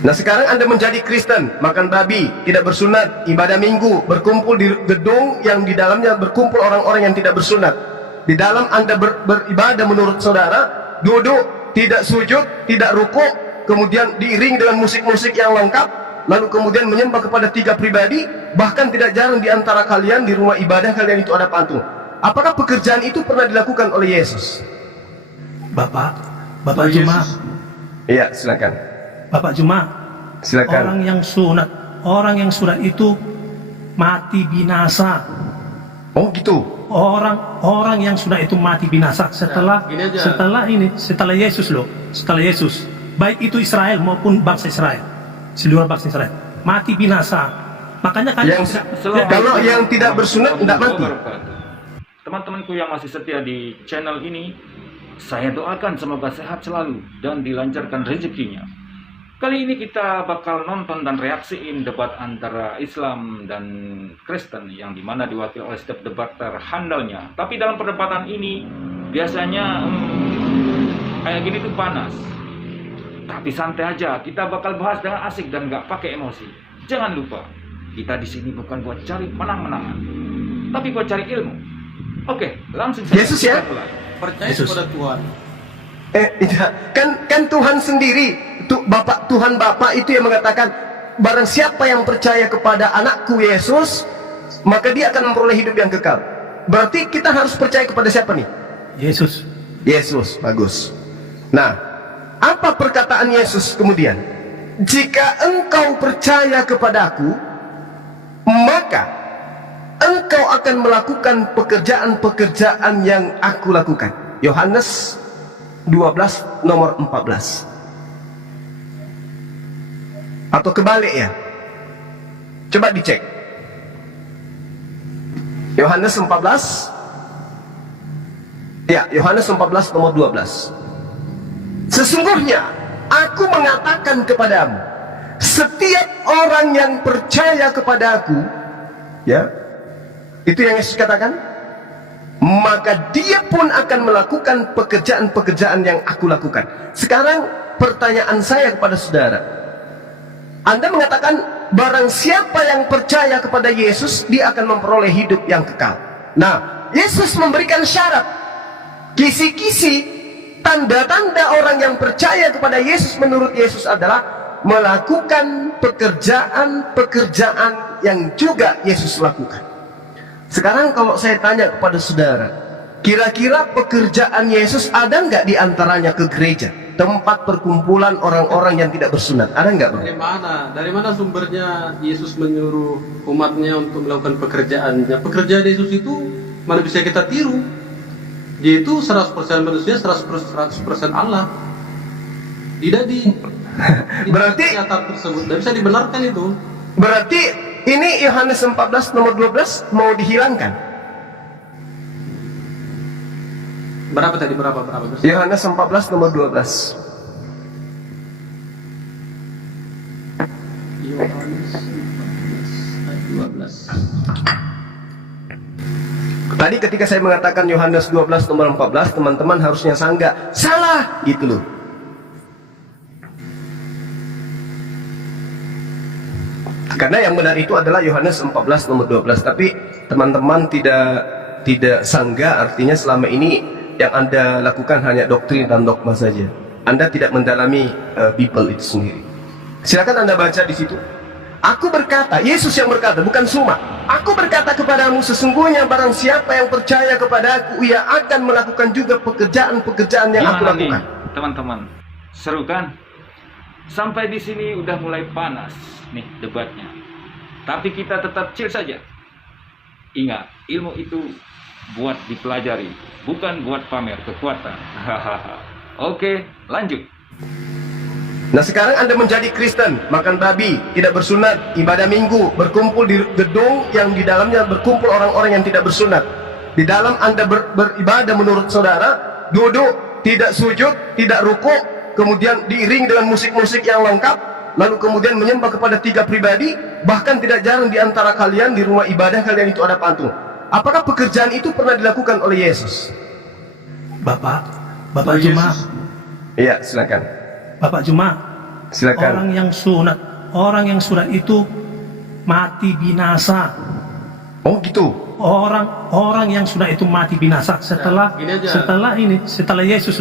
Nah sekarang Anda menjadi Kristen, makan babi, tidak bersunat, ibadah minggu, berkumpul di gedung yang di dalamnya berkumpul orang-orang yang tidak bersunat. Di dalam Anda beribadah menurut saudara, duduk, tidak sujud, tidak rukuk, kemudian diiring dengan musik-musik yang lengkap, lalu kemudian menyembah kepada tiga pribadi, bahkan tidak jarang di antara kalian di rumah ibadah kalian itu ada patung. Apakah pekerjaan itu pernah dilakukan oleh Yesus? Bapak Juma. Iya, silakan. Bapak Juma, Silakan. Orang yang sunat itu mati binasa. Oh gitu. Orang yang sunat itu mati binasa setelah Yesus loh, setelah Yesus. Baik itu Israel maupun bangsa Israel, seluruh bangsa Israel mati binasa. Makanya kan kalau yang tidak bersunat tidak mati. Teman-temanku yang masih setia di channel ini, saya doakan semoga sehat selalu dan dilancarkan rezekinya. Kali ini kita bakal nonton dan reaksiin debat antara Islam dan Kristen yang dimana diwakili oleh setiap debater handalnya. Tapi dalam perdebatan ini biasanya kayak gini tuh panas. Tapi santai aja, kita bakal bahas dengan asik dan nggak pakai emosi. Jangan lupa, kita di sini bukan buat cari menang-menangan, tapi buat cari ilmu. Oke, langsung saja. Yesus ya? Percaya kepada Tuhan. Kan Tuhan sendiri, Tuhan Bapa itu yang mengatakan, barang siapa yang percaya kepada anakku Yesus, maka dia akan memperoleh hidup yang kekal. Berarti kita harus percaya kepada siapa nih? Yesus. Yesus, bagus. Nah, apa perkataan Yesus kemudian? Jika engkau percaya kepadaku, maka engkau akan melakukan pekerjaan-pekerjaan yang aku lakukan. Yohanes 12 nomor 14. Atau kebalik ya? Coba dicek. Yohanes 14. Ya, Yohanes 14 nomor 12. Sesungguhnya aku mengatakan kepadamu, setiap orang yang percaya kepada aku, ya, itu yang Yesus katakan, maka dia pun akan melakukan pekerjaan-pekerjaan yang aku lakukan. Sekarang pertanyaan saya kepada saudara, Anda mengatakan barang siapa yang percaya kepada Yesus, dia akan memperoleh hidup yang kekal. Nah, Yesus memberikan syarat, kisi-kisi, tanda-tanda orang yang percaya kepada Yesus menurut Yesus adalah melakukan pekerjaan-pekerjaan yang juga Yesus lakukan. Sekarang kalau saya tanya kepada saudara, kira-kira pekerjaan Yesus ada nggak di antaranya ke gereja, tempat perkumpulan orang-orang yang tidak bersunat? Ada nggak, Bro? Dari mana sumbernya Yesus menyuruh umatnya untuk melakukan pekerjaannya? Pekerjaan Yesus itu mana bisa kita tiru? Dia itu 100% manusia, 100% Allah. Tidak Berarti kata tersebut tidak bisa dibenarkan itu. Berarti ini Yohanes 14 nomor 12 mau dihilangkan. Berapa tadi? Berapa? Yohanes 14 nomor 12. Yohanes 14 ayat 12. Tadi ketika saya mengatakan Yohanes 12 nomor 14, teman-teman harusnya sanggah. Salah, gitu loh. Karena yang benar itu adalah Yohanes 14 nomor 12. Tapi teman-teman tidak sanggah, artinya selama ini yang Anda lakukan hanya doktrin dan dogma saja. Anda tidak mendalami Bible itu sendiri. Silakan Anda baca di situ. Aku berkata, Yesus yang berkata, bukan Suma. Aku berkata kepadamu, sesungguhnya barang siapa yang percaya kepadaku, ia akan melakukan juga pekerjaan-pekerjaan yang aku lakukan. Teman-teman, seru kan? Sampai di sini udah mulai panas nih debatnya. Tapi kita tetap chill saja. Ingat, ilmu itu buat dipelajari, bukan buat pamer kekuatan. Oke, lanjut. Nah sekarang Anda menjadi Kristen, makan babi, tidak bersunat, ibadah minggu, berkumpul di gedung yang di dalamnya berkumpul orang-orang yang tidak bersunat. Di dalam Anda beribadah menurut saudara, duduk, tidak sujud, tidak rukuk, kemudian diiring dengan musik-musik yang lengkap, lalu kemudian menyembah kepada tiga pribadi, bahkan tidak jarang di antara kalian di rumah ibadah kalian itu ada patung. Apakah pekerjaan itu pernah dilakukan oleh Yesus? Bapak Juma. Iya, silakan. Bapak Juma, Silakan. Orang yang sunat itu mati binasa. Oh gitu. Orang yang sunat itu mati binasa setelah Yesus,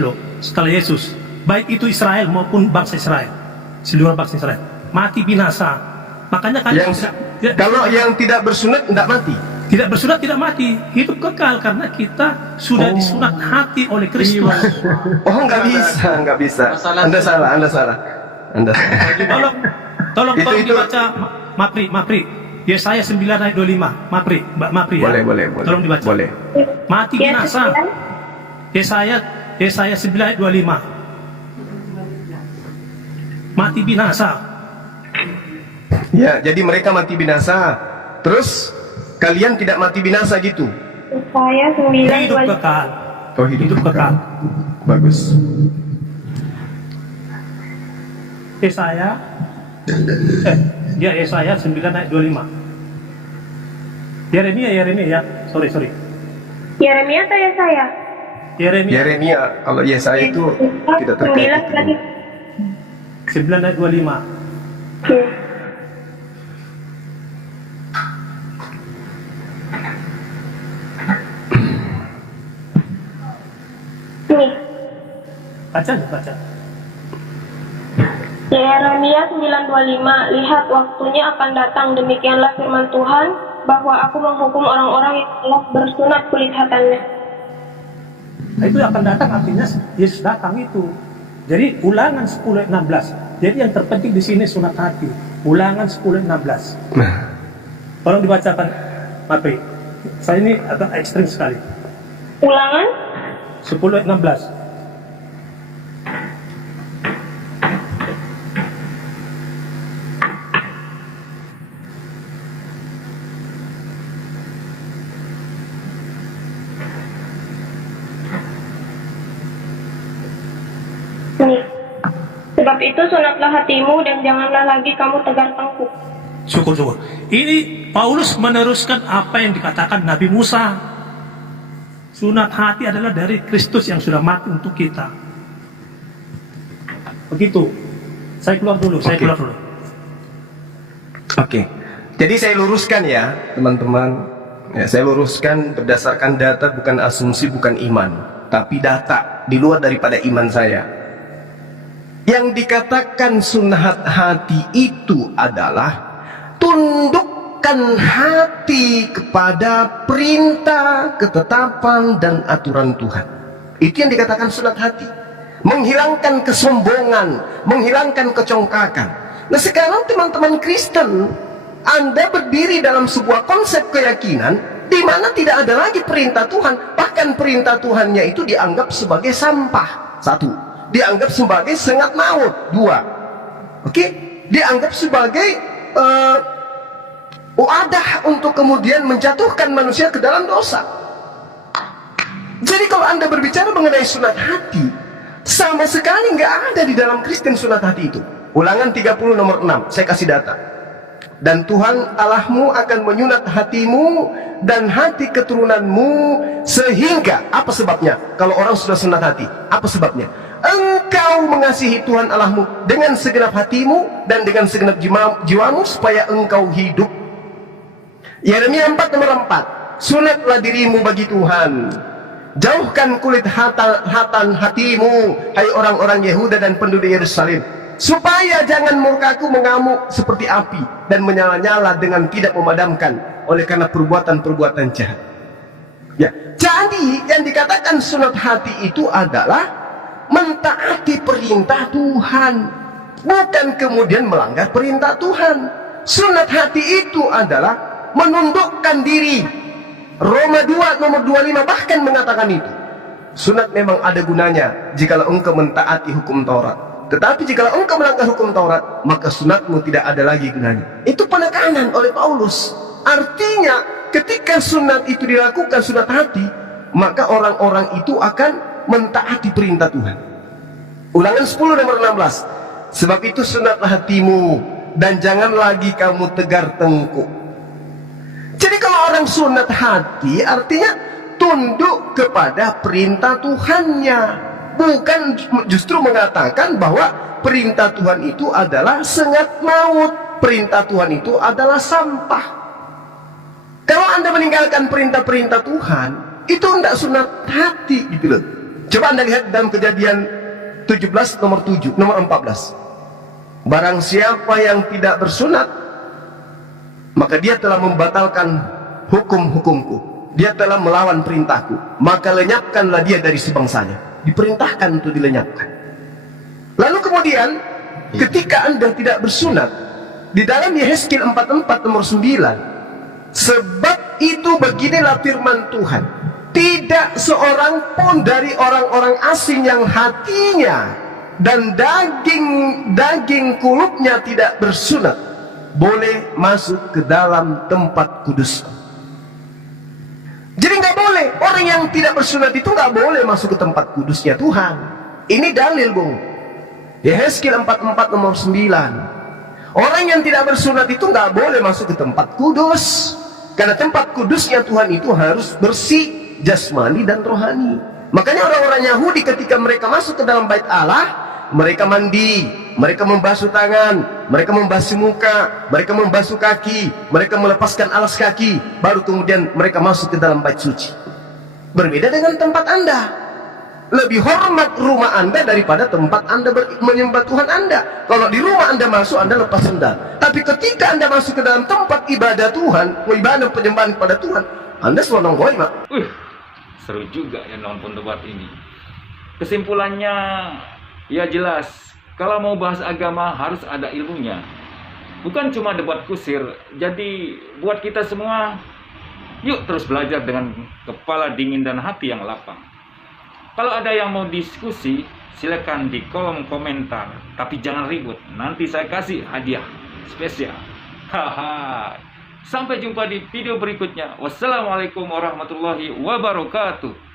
baik itu Israel maupun bangsa Israel, seluruh bangsa Israel mati binasa. Makanya kan kalau yang tidak bersunat tidak mati. Tidak bersunat tidak mati, hidup kekal karena kita sudah disunat hati oleh Kristus. Oh, nggak bisa. Anda salah. Tolong dibaca Mapri. Yesaya 9 ayat 25. Mapri ya. Boleh. Tolong dibaca. Boleh. Mati binasa. Yesaya 9 ayat 25. Mati binasa. Ya, jadi mereka mati binasa. Terus kalian tidak mati binasa gitu. Saya 9 Hidup kekal. Oh, hidup kekal. Bagus. Yesaya 9 ayat 25. Yeremia ya. Sorry. Yeremia atau Yesaya? Yeremia. Kalau Yesaya itu tidak terkait. 9 lagi. 9 ayat 25. Oke. Nih, Baca. Yeremia 9:25, lihat waktunya akan datang, demikianlah firman Tuhan, bahwa aku menghukum orang-orang yang telah bersunat kulit hatannya. Nah, itu akan datang artinya Yesus datang itu. Jadi Ulangan 10:16. Jadi yang terpenting di sini sunat hati. Ulangan 10:16. Tolong dibacakan, Mapri. Saya ini agak ekstrim sekali. Ulangan 10:16. nih. Sebab itu sunatlah hatimu dan janganlah lagi kamu tegar tengkuk. Syukur. Ini Paulus meneruskan apa yang dikatakan Nabi Musa. Sunat hati adalah dari Kristus yang sudah mati untuk kita. Begitu. Saya keluar dulu. Oke. Jadi saya luruskan ya, teman-teman. Ya, saya luruskan berdasarkan data, bukan asumsi, bukan iman, tapi data di luar daripada iman saya. Yang dikatakan sunat hati itu adalah tundukkan hati kepada perintah, ketetapan, dan aturan Tuhan. Itu yang dikatakan sunat hati. Menghilangkan kesombongan, menghilangkan kecongkakan. Nah sekarang teman-teman Kristen, Anda berdiri dalam sebuah konsep keyakinan di mana tidak ada lagi perintah Tuhan. Bahkan perintah Tuhannya itu dianggap sebagai sampah. 1. Dianggap sebagai sengat maut. 2. Dianggap sebagai wadah untuk kemudian menjatuhkan manusia ke dalam dosa. Jadi kalau Anda berbicara mengenai sunat hati, sama sekali nggak ada di dalam Kristen sunat hati itu. Ulangan 30 nomor 6, saya kasih data. Dan Tuhan Allahmu akan menyunat hatimu dan hati keturunanmu, sehingga, apa sebabnya? Kalau orang sudah sunat hati, apa sebabnya? Engkau mengasihi Tuhan Allahmu dengan segenap hatimu dan dengan segenap jiwamu, supaya engkau hidup. Yeremia 4 nomor 4, sunatlah dirimu bagi Tuhan, jauhkan kulit hatan hatimu, hai orang-orang Yehuda dan penduduk Yerusalem, supaya jangan murkaku mengamuk seperti api dan menyala-nyala dengan tidak memadamkan oleh karena perbuatan-perbuatan jahat. Ya, jadi yang dikatakan sunat hati itu adalah mentaati perintah Tuhan, bukan kemudian melanggar perintah Tuhan. Sunat hati itu adalah menundukkan diri. Roma 2 nomor 25 bahkan mengatakan itu. Sunat memang ada gunanya jikalau engkau mentaati hukum Taurat. Tetapi jikalau engkau melanggar hukum Taurat, maka sunatmu tidak ada lagi gunanya. Itu penekanan oleh Paulus. Artinya ketika sunat itu dilakukan, sunat hati, maka orang-orang itu akan mentaati perintah Tuhan. Ulangan 10 nomor 16, sebab itu sunatlah hatimu dan jangan lagi kamu tegar tengkuk. Jadi kalau orang sunat hati artinya tunduk kepada perintah Tuhannya, bukan justru mengatakan bahwa perintah Tuhan itu adalah sengat maut, perintah Tuhan itu adalah sampah. Kalau Anda meninggalkan perintah-perintah Tuhan, itu tidak sunat hati gitu loh. Coba Anda lihat dalam Kejadian 17 nomor 14. Barang siapa yang tidak bersunat, maka dia telah membatalkan hukum-hukumku, dia telah melawan perintahku, maka lenyapkanlah dia dari sebangsanya. Diperintahkan untuk dilenyapkan. Lalu kemudian ketika Anda tidak bersunat, di dalam Yehezkiel 44 nomor 9, sebab itu beginilah firman Tuhan, tidak seorang pun dari orang-orang asing yang hatinya dan daging kulupnya tidak bersunat boleh masuk ke dalam tempat kudus. Jadi nggak boleh, orang yang tidak bersunat itu nggak boleh masuk ke tempat kudusnya Tuhan. Ini dalil, Bung. Yehezkiel 44 nomor 9. Orang yang tidak bersunat itu nggak boleh masuk ke tempat kudus, karena tempat kudusnya Tuhan itu harus bersih jasmani dan rohani. Makanya orang-orang Yahudi ketika mereka masuk ke dalam bait Allah, mereka mandi, mereka membasuh tangan, mereka membasuh muka, mereka membasuh kaki, mereka melepaskan alas kaki, baru kemudian mereka masuk ke dalam bait suci. Berbeda dengan tempat Anda. Lebih hormat rumah Anda daripada tempat Anda menyembah Tuhan Anda. Kalau di rumah Anda masuk, Anda lepas sendal. Tapi ketika Anda masuk ke dalam tempat ibadah Tuhan, ibadah penyembahan kepada Tuhan, Anda selonong boy, Mak. Seru juga ya nonton debat ini. Kesimpulannya, ya jelas, kalau mau bahas agama harus ada ilmunya. Bukan cuma debat kusir. Jadi buat kita semua, yuk terus belajar dengan kepala dingin dan hati yang lapang. Kalau ada yang mau diskusi, silakan di kolom komentar. Tapi jangan ribut, nanti saya kasih hadiah spesial. Haha. Sampai jumpa di video berikutnya. Wassalamualaikum warahmatullahi wabarakatuh.